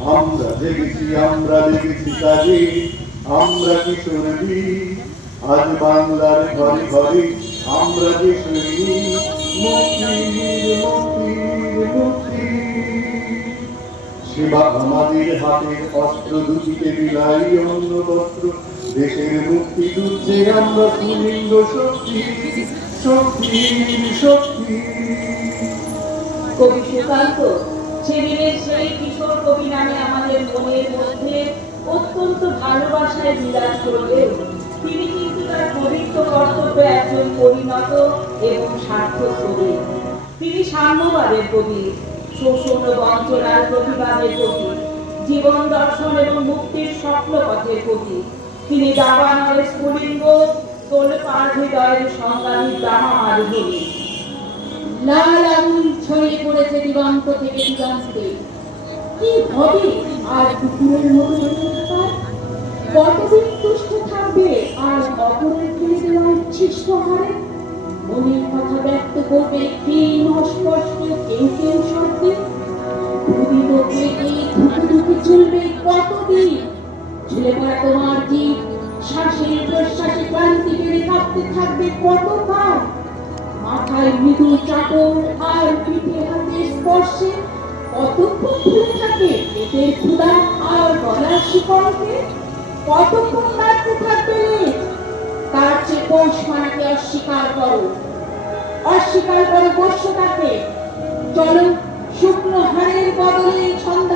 আমরা জেগেছি আমরা জেগেছি কাজে, আমরা কিশোর বীর আজ বাংলার ঘরে ঘরে আমরা যে মুক্তি সেবা আমাদের হাতের অস্ত্র দুটিতে বিলাই অন্য বস্ত্র দেশের মুক্তি দুর্যে আমরা সুলিঙ্গ শক্তি শক্তি শক্তি। কবি সুকান্ত সেদিনের সেই কিশোর কবি নামে আমাদের মনের মধ্যে অত্যন্ত ভালোবাসায় বিরাজ করলেও তিনি কিন্তু তার পবিত্র কর্তব্যে একজন পরিণত এবং সার্থক কবি। তিনি সাম্যবাদের কবি শোষণ ও বঞ্চনার প্রতিবাদের কবি জীবন দর্শন এবং মুক্তির স্বপ্ন পথের কবি তিনি দাবানলের স্ফুলিঙ্গ তোলপাড় হৃদয়ের সংগ্রামী দামা মারুভূমি লাল আগুন ছড়িয়ে পড়েছে দিগন্ত থেকে দিগন্তে। কি হবে? আর কুকুরের মতো কতদিন তুষ্ট থাকবে? আর অপরের ফেলে দেওয়া উচ্ছিষ্ট হারে মনের কথা ব্যক্ত করবে ক্ষীণ অস্পষ্ট কেউ কেউ শব্দে চলবে কতদিন? ঝুলে পড়া তোমার জীব, শ্বাসের প্রশ্বাসে ক্লান্তি বেড়ে কাঁপতে থাকবে কতকাল মাথায় মৃদু চাদর আর পিঠে হাতে স্পর্শে কতক্ষণ থাকে পেটের আর গলার শিকড়কে? কতক্ষণ থাকবে? তার চেয়ে পৌষ মানাকে অস্বীকার করো। অস্বীকার করো বর্ষটাকে চলো শুকনো হাড়ের বদলে সন্ধান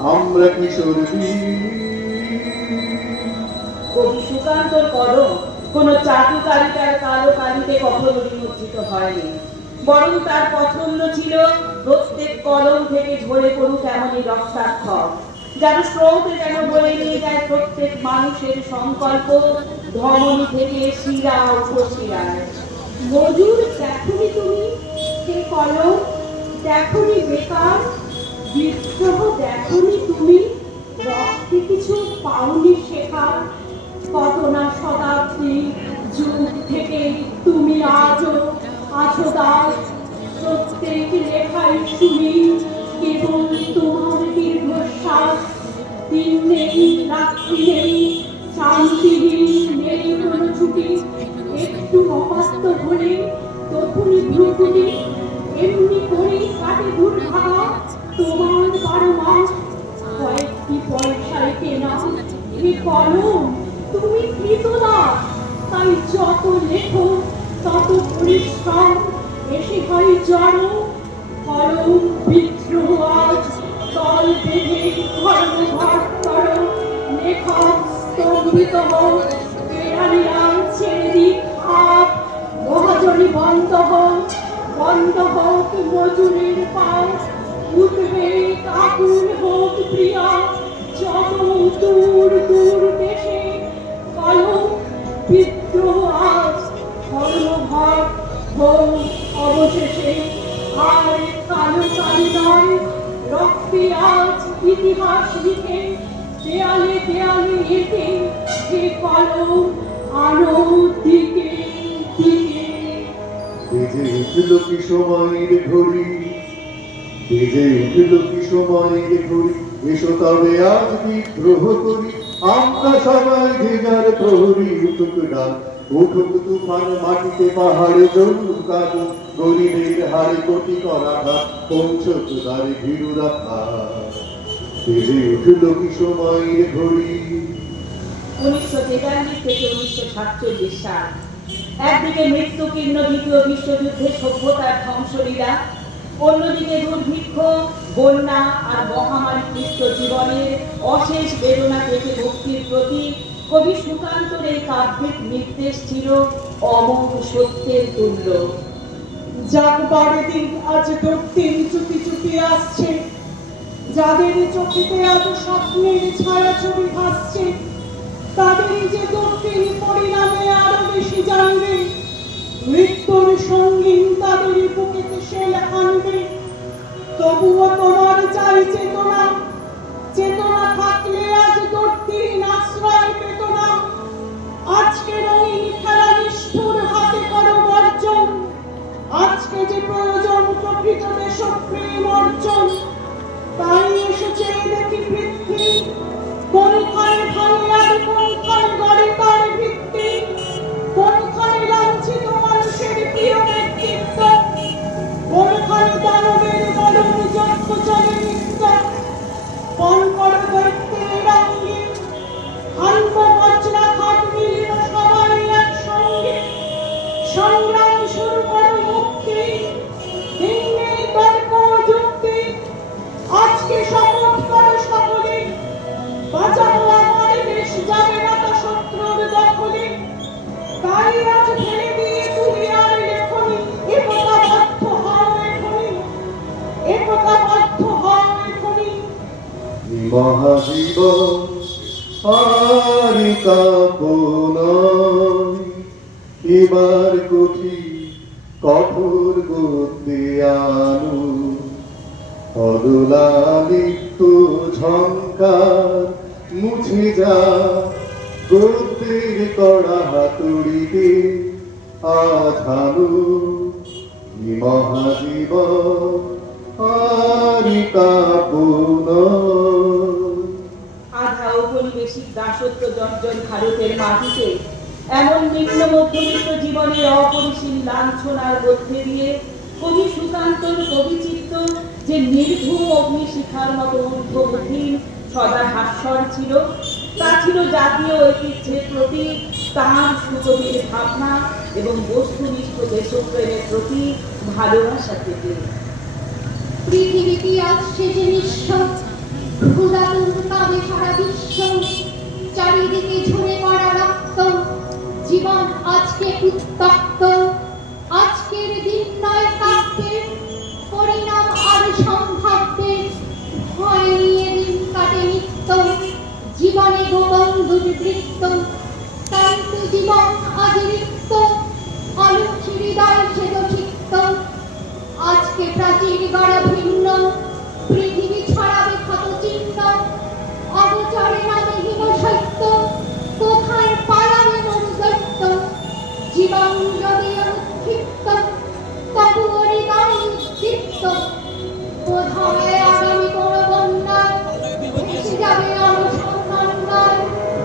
আমরা বীর কবি সুকান্তর কোনো কালো কালিতে কখনো হয়নি। বরং তার পছন্দ ছিল প্রত্যেক কলম থেকে ঝরে পড়ুক এমনই রক্তাক্ষর। স্রোতে যেন বলে নিয়ে যায় প্রত্যেক মানুষের সংকল্প ধমনী থেকে শিরা উপশিরায়। মজুর তুমি সে কলম? দেখনি বেকার? বিদ্রোহ দেখনি তুমি? রক্তে কিছু পাওনি শেখার? কত না শতাব্দী যুগ থেকে তুমি আজও আছো দাস প্রত্যেক লেখাই শুনি কেবল তোমার দীর্ঘশ্বাস। দিন নেই, রাত্রি নেই, শান্তিহীন নেই কোনো ছুটি। একটু অবাস্ত হলে তখনই ভ্রুকুটি, এমনি করেই কাটে দুর্ভাগা তোমার বারো মাস কয়েকটি পয়সায় কেনা এ কলম, তুমি কৃতদা তাই যত লেখো, তত পরিশ্রম। বেশি হয় জড় কলম বিদ্রোহ আজ। দল বেঁধে ধর্ম ঘর কর। লেখক স্তম্ভিত হোক কেরানিরা ছেড়ে দিক হাত মহাজনী বন্ধ হোক বন্ধ হোক মজুরির পাশ উঠবে আগুন হোক প্রিয়া যত দেশে কলম বিদ্রোহ আজ ধর্মভাগ হোক অবশেষে। আর কালো কালি নয় রক্তে ইতিহাস লিখে, দেয়ালে দেয়ালে এঁকে সে কলম আলো দিকে দিকে। বেজে উঠল কি সময়ের ঘড়ি? বেজে উঠল কি সময়ের ঘড়ি এসো তবে আজ বিদ্রোহ করি? আমরা সবাই যে প্রহরী, উঠুক ডাক উঠুক তুফান, মাটিতে পাহাড়ে জরুর কাজ গরিবের হারে কোটি করা ঘাত পৌঁছত দ্বারে ভীরু রাখা বেজে উঠল কি সময়ের ঘড়ি উনিশশো তেতাল্লিশ থেকে উনিশশো সাতচল্লিশ সাল। একদিকে মৃত্যুকীর্ণ দ্বিতীয় বিশ্বযুদ্ধে সভ্যতার ধ্বংসলীলা অন্যদিকে দুর্ভিক্ষ, বন্যা আর মহামারী ক্লিষ্ট জীবনের অশেষ বেদনা থেকে মুক্তির প্রতি কবি সুকান্তর এই কাব্যিক নির্দেশ ছিল অমোঘ সত্যের তুল্য। জাগবারে দিন আজ দক্ষিণ চুপি চুপি আসছে, যাদের চোখেতে আজ স্বপ্নের ছায়া ছবি ভাসছে, তাদেরই যে দক্ষিণ পরিণামে আরও বেশি জানবে মৃত্যুর সঙ্গীন তাদের বুকেতে শেল আনবে। তবুও তোমার চাই চেতনা। চেতনা থাকলে আজ দক্ষিণ আশ্রয় পেত না। আজকে রঙিন খেলা নিষ্ঠুর হাতে করো বর্জন। আজকে যে প্রয়োজন প্রকৃত দেশপ্রেম অর্জন। তাই এসেছে দেখি মহাজীবন হারিকা এবার কঠি কঠোর গদ্যে আনু। অদলালিপ্ত ঝঙ্কার মুছে যা। গদ্যের কড়া হাতুড়িতে আধানু মহাজীবন হারিকা আধা ঔপনিবেশিক দাসত্ব জর্জর ভারতের মাটিতে। এমন নিম্ন মধ্যবিত্ত জীবনের অপরিসীম লাঞ্ছনার মধ্যে দিয়ে কবি সুকান্তর কবিচিত্ত যে নির্ভুম অগ্নিশিখার মতো ঊর্ধ্বমুখীন সদা হাস্যর ছিল, তা ছিল জাতীয় ঐতিহ্যের প্রতি তাঁর সুকবির ভাবনা এবং বস্তুনিষ্ঠ দেশপ্রেমের প্রতি ভালোবাসা থেকে। পৃথিবীতে আসছে যে নিঃস্ব ক্ষুধাতুর কাঁদে সারা বিশ্ব। চারিদিকে ঝরে পড়া রক্ত। জীবন আজকে উত্তপ্ত।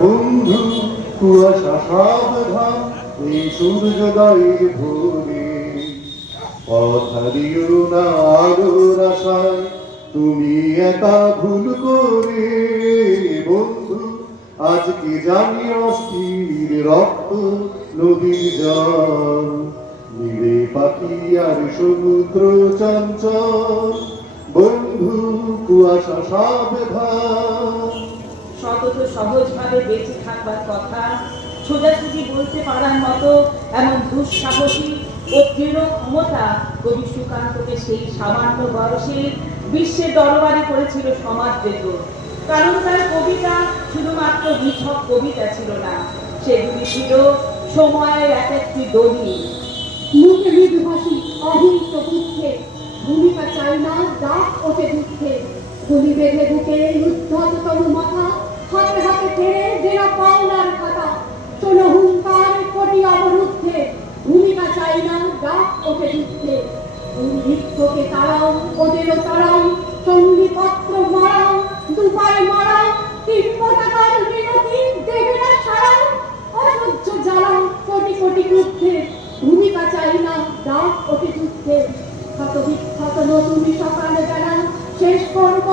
বন্ধু, কুয়াশা সাবধান এই সূর্যোদয়ের ভোরে কথা দিও না আলোর তুমি একা ভুল করে। বন্ধু আজকে জানি অস্থির রক্ত নদীর জল। নীলে পাখি আর সমুদ্র চঞ্চল। বন্ধু, কুয়াশা সাবধান সতত সহজভাবে বেঁচে থাকবার কথা, সোজাসুজি বলতে পারার মতো এমন দুঃসাহসী ও দৃঢ় ক্ষমতা কবি সুকান্তকে সেই সামান্য বয়সে বিশ্বের দরবারে করেছিল সমাদৃত কারণ তার কবিতা শুধুমাত্র নিছক কবিতা ছিল না, সেগুলি ছিল সময়ের এক একটি দলিল মুখে অহিংস বুদ্ধে ভূমিকা চাই না দাগ ওঠে দুঃখে। গুলি বেঁধে বুকে গাছ কোষে দিচ্ছে নৃত্যকে তারাও ওদের তারাও মারাও দুপায় মারাও তিন পতাকার বিরতি দেবে না সারাও অসহ্য জ্বালাও কোটি চাই না গাছ কোষে দিচ্ছে ক্ষত নতুন সকাল বেলা শেষ করব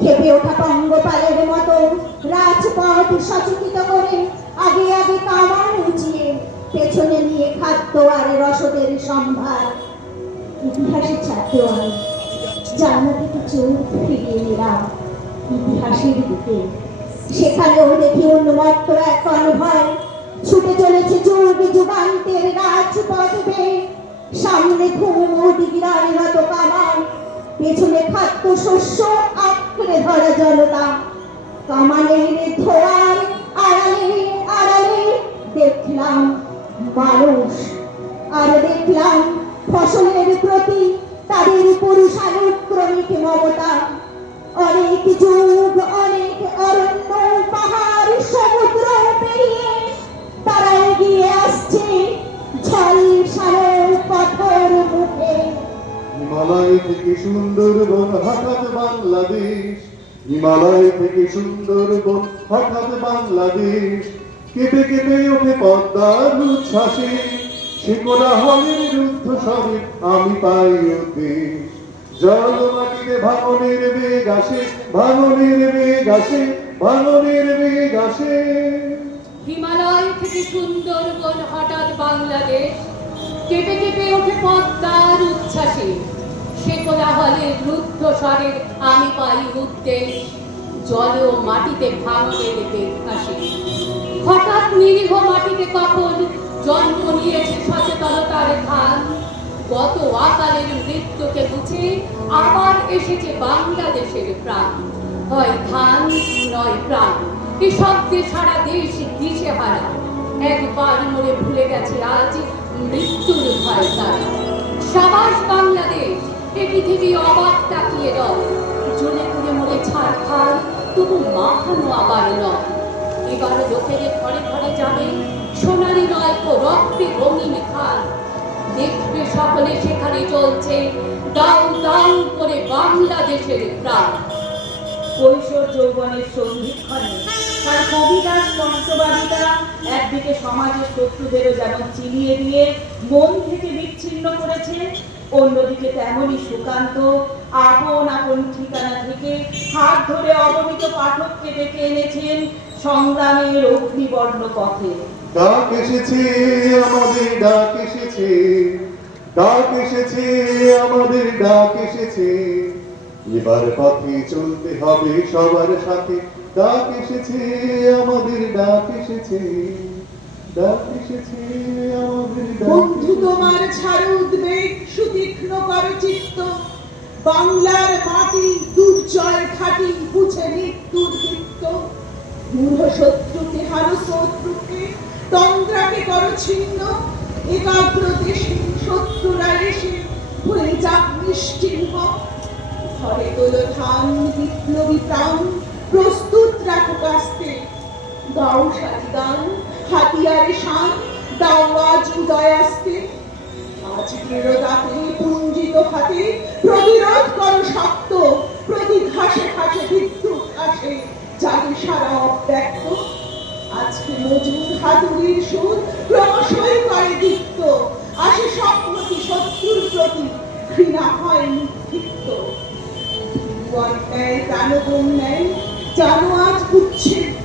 খেপে ওঠা পঙ্গপালের মতো রাজপথ সচকিত করে আগে আগে কামান উঁচিয়ে পেছনে নিয়ে খাদ্য আর রসদের সম্ভার। ইতিহাসের ছাত্র আমি ফিরিয়ে ইতিহাসের দিকে। সেখানেও দেখি উন্মত্ত এক কনভয় ছুটে চলেছে যুগ যুগান্তের রাজপথ। বেয়ে সামনে ঘুমো মতো কামান পেছনে খাদ্য শস্য আঁকড়ে ধরা জনতা কামানের ধোয়ার আড়ালে আড়ালে দেখলাম মানুষ। আর দেখলাম ফসলের প্রতি তাদের পুরুষানুক্রমিক মমতা। অনেক যুগ, অনেক অরণ্য, পাহাড়, সমুদ্র পেরিয়ে তারা এগিয়ে আসছে ঝলসানো পাথর মুখে। হিমালয় থেকে সুন্দরবন হঠাৎ বাংলাদেশ। হিমালয় থেকে সুন্দর সুন্দরবন হঠাৎ বাংলাদেশ। কেঁপে কেঁপে ওঠে পদ্মার উচ্ছ্বাসে। শিকোলা হলের রুদ্ধ সবে আমি পাই উদ্দেশ। জল মাটিতে ভাঙনের বেগ আসে, ভাঙনের বেগ আসে, ভাঙনের বেগ আসে। হিমালয় থেকে সুন্দরবন, হঠাৎ বাংলাদেশ। কেঁপে কেঁপে ওঠে পদ্মার উচ্ছ্বাসে। সে কোলাহলের রুদ্ধ স্বরের আমি পাই উদ্দেশ। জলে ও মাটিতে আসে হঠাৎ নিরীহ মাটিতে কখন জন্ম নিয়েছে সচেতনতার ধান গত আকালের মৃত্যুকে মুছে আবার এসেছে বাংলাদেশের প্রাণ। হয় ধান নয় প্রাণ, এ শব্দে সারা দেশ দিশে হারা। একবার মনে ভুলে গেছে আজ মৃত্যুর ভয় তারা। সাবাস বাংলাদেশ এ পৃথিবী, অবাক তাকিয়ে রয় জলে পুড়ে মরে ছাড় খায় তবু মাখানো আবার নয় এবার লোকের ঘরে ঘরে যাবে, সোনালি নয় তো রক্তে রঙিন খান দেখবে সকলে সেখানে চলছে ডাউন ডাউন করে বাংলাদেশের প্রাণ। কৈশোর যৌবনের সন্ধিক্ষণে তার কবিদাস পঞ্চবাদিতা একদিকে সমাজের শত্রুদেরও যেমন চিনিয়ে দিয়ে মন থেকে বিচ্ছিন্ন করেছে অন্যদিকে তেমনই সুকান্ত আপন আপন ঠিকানা থেকে হাত ধরে অগণিত পাঠককে ডেকে এনেছেন সংগ্রামের অগ্নিবর্ণ পথে। ডাক এসেছে আমাদের, ডাক এসেছে। ডাক এসেছে আমাদের, ডাক এসেছে। এবার পথে চলতে হবে সবার সাথে। ডাক এসেছে আমাদের, ডাক এসেছে ডাক এসেছে আমাদের ডাক বন্ধু। তোমার ছাড় উদ্বেগ, সুতীক্ষ্ণ কর চিত্ত। বাংলার মাটি দুর্জয় খাটি বুঝে মৃত্যুর বৃত্ত। মূঢ় শত্রুকে হারো শত্রুকে, তন্দ্রাকে করো ছিন্ন। একাগ্র দেশে শত্রুরা এসে হয়ে যাক নিশ্চিহ্ন ঘরে তোলো ধান, বিপ্লবী প্রাণ, প্রস্তুত রাখো কাস্তে। গাও সাজি গান হাতিয়ারে শান, দাও আজ উদয় আসতে। আজ দৃঢ়তাতে পুঞ্জিত হাতে প্রতিরোধ করো শক্ত, প্রতি ঘাসে ঘাসে বিদ্যুৎ আসে যাবে সারা অব্যক্ত। আজকে মজুর হাতুড়ির সুর ক্রমশই করে দীপ্ত। আসে স্বপ্নটি শত্রুর প্রতি, ঘৃণা হয় নিক্ষিপ্ত। অন্যায় প্রাণগুণ নেয়, জানো আজ উচ্ছেদ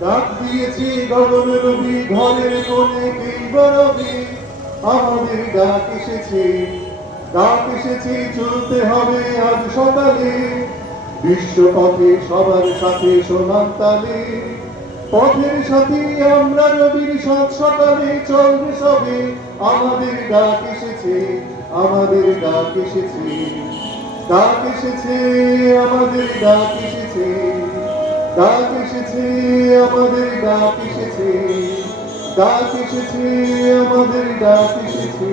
ডাক দিয়েছে গগন রবি, ঘরের কোণে কেই বরবে আমাদের ডাক এসেছে ডাক এসেছে, চলতে হবে আজ সকালে। বিশ্বপথে সবার সাথে সোনার তালে। পথের সাথে আমরা রবির সাত সকালে চলবে সবে। আমাদের ডাক এসেছে, আমাদের ডাক এসেছে। ডাক এসেছে, আমাদের ডাক এসেছে। ডাক এসেছে আমাদের ডাক এসেছে। ডাক এসেছে আমাদের ডাক এসেছে।